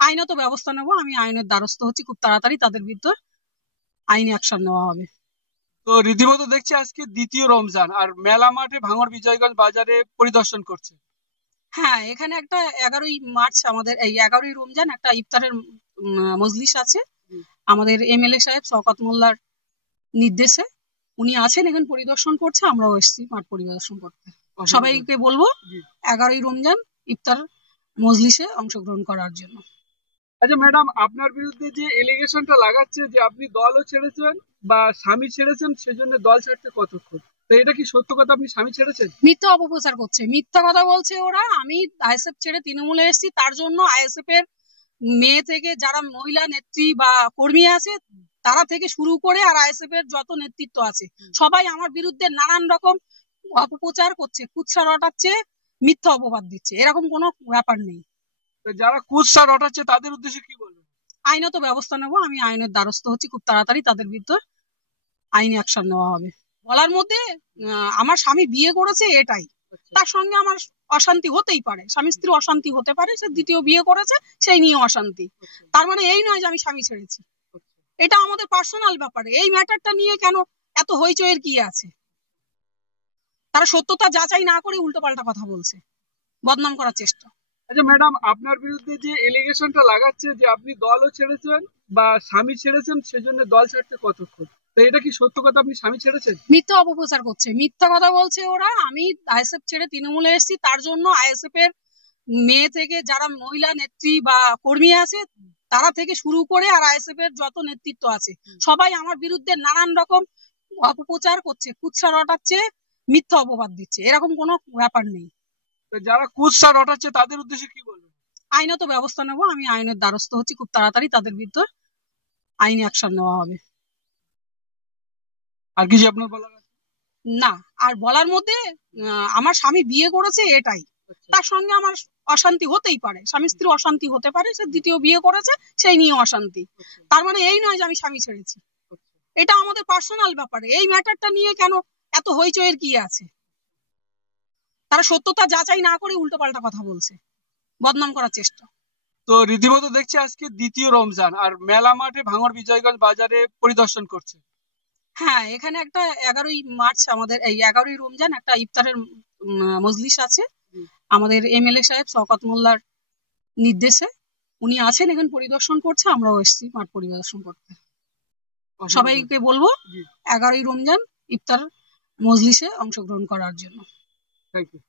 আইনত ব্যবস্থা নেব। আমি আইনের দ্বারস্থ হচ্ছি, খুব তাড়াতাড়ি তাদের বিরুদ্ধে আইনি অ্যাকশন নেওয়া হবে। তো রীতিমতো দেখছি আজকে দ্বিতীয় রমজান আর মেলা মাঠে ভাঙড় বিজয়গঞ্জ বাজারে পরিদর্শন করছে। হ্যাঁ, এখানে একটা 11ই মার্চ আমাদের এই 11ই রমজান একটা ইফতারের মজলিস আছে। আমাদের এমএলএ সাহেব শওকত মোল্লার নির্দেশে উনি আছেন, এখানে পরিদর্শন করছে, আমরাও এসেছি মাঠ পরিদর্শন করতে। সবাইকে বলবো 11ই রমজান ইফতার মজলিসে অংশগ্রহণ করার জন্য। আচ্ছা ম্যাডাম, আপনার বিরুদ্ধে যে এলিগেশনটা লাগাচ্ছে যে আপনি দলও ছেড়েছেন বা স্বামী ছেড়েছেন, সেজন্য দল ছাড়তে কতক্ষণ, তো এটা কি সত্য কথা আপনি স্বামী ছেড়েছেন? মিথ্যা অপপ্রচার করছে, মিথ্যা কথা বলছে ওরা। আমি আইএসএফ ছেড়ে তৃণমূলে এসেছি, তার জন্য আইএসএফ এর মেয়ে থেকে যারা মহিলা নেত্রী বা কর্মী আছে তারা থেকে শুরু করে আর আইএসএফ এর যত নেতৃত্ব আছে সবাই আমার বিরুদ্ধে নানান রকম অপপ্রচার করছে, কুৎসা রটাচ্ছে, মিথ্যা অপবাদ দিচ্ছে। এরকম কোনো ব্যাপার নেই। তো যারা কুৎসা রটাচ্ছে তাদের উদ্দেশ্যে কি বলবেন? আইনত ব্যবস্থা নেব। আমি আইনের দ্বারস্থ হচ্ছি, খুব তাড়াতাড়ি তাদের বিরুদ্ধে আইনি অ্যাকশন নেওয়া হবে। বলার মধ্যে আমার স্বামী বিয়ে করেছে এটাই, তার সঙ্গে আমার অশান্তি হতেই পারে, স্বামী স্ত্রী অশান্তি হতে পারে, সে দ্বিতীয় বিয়ে করেছে সেই নিয়ে অশান্তি। তার মানে এই নয় যে আমি স্বামী ছেড়েছি, এটা আমাদের পার্সোনাল ব্যাপারে। এই ম্যাটারটা নিয়ে কেন এত হইচইয়ের কি আছে? তারা সত্যতা যাচাই না করে উল্টোপাল্টা কথা বলছে, বদনাম করার চেষ্টা। আচ্ছা ম্যাডাম, আপনার বিরুদ্ধে যে এলিগেশনটা লাগাচ্ছে যে আপনি দলও ছেড়েছেন বা স্বামী ছেড়েছেন, সেজন্য দল ছাড়তে কতক্ষণ, তো এটা কি সত্য কথা আপনি স্বামী ছেড়েছেন? মিথ্যা অপপ্রচার করছে, মিথ্যা কথা বলছে ওরা। আমি আইএসএফ ছেড়ে তৃণমূলে এসেছি, তার জন্য আইএসএফ এর মেয়ে থেকে যারা মহিলা নেত্রী বা কর্মী আছে তারা থেকে শুরু করে আর আইএসএফ এর যত নেতৃত্ব আছে সবাই আমার বিরুদ্ধে নানান রকম অপপ্রচার করছে, কুৎসা রটাচ্ছে, মিথ্যা অপবাদ দিচ্ছে। এরকম কোনো ব্যাপার নেই। তো যারা কুৎসা রটাচ্ছে তাদের উদ্দেশ্যে কি বলবেন? আইনত ব্যবস্থা নেব। আমি আইনের দ্বারস্থ হচ্ছি, খুব তাড়াতাড়ি তাদের বিরুদ্ধে আইনি অ্যাকশন নেওয়া হবে। আর কিছু আপনার বলার আছে? না, আর বলার মধ্যে আমার স্বামী বিয়ে করেছে এটাই, তার সঙ্গে আমার অশান্তি হতেই পারে, স্বামী স্ত্রী অশান্তি হতে পারে, সে দ্বিতীয় বিয়ে করেছে সেই নিয়ে অশান্তি। তার মানে এই নয় যে আমি স্বামী ছেড়েছি, এটা আমাদের পার্সোনাল ব্যাপারে। এই ম্যাটারটা নিয়ে কেন এত হইচইয়ের কি আছে? তারা সত্যতা যাচাই না করে উল্টোপাল্টা কথা বলছে, বদনাম করার চেষ্টা। তো রীতিমতো দেখছি আজকে দ্বিতীয় রমজান আর মেলা মাঠে ভাঙড় বিজয়গঞ্জ বাজারে পরিদর্শন করছে। হ্যাঁ, এখানে একটা 11ই মার্চ আমাদের এই 11ই রমজান একটা ইফতারের মজলিস আছে। আমাদের এমএলএ সাহেব শওকত মোল্লার নির্দেশে উনি আছেন, এখানে পরিদর্শন করছে, আমরাও এসেছি মাঠ পরিদর্শন করতে। সবাইকে বলবো 11ই রমজান ইফতার মজলিসে অংশগ্রহণ করার জন্য। Thank you.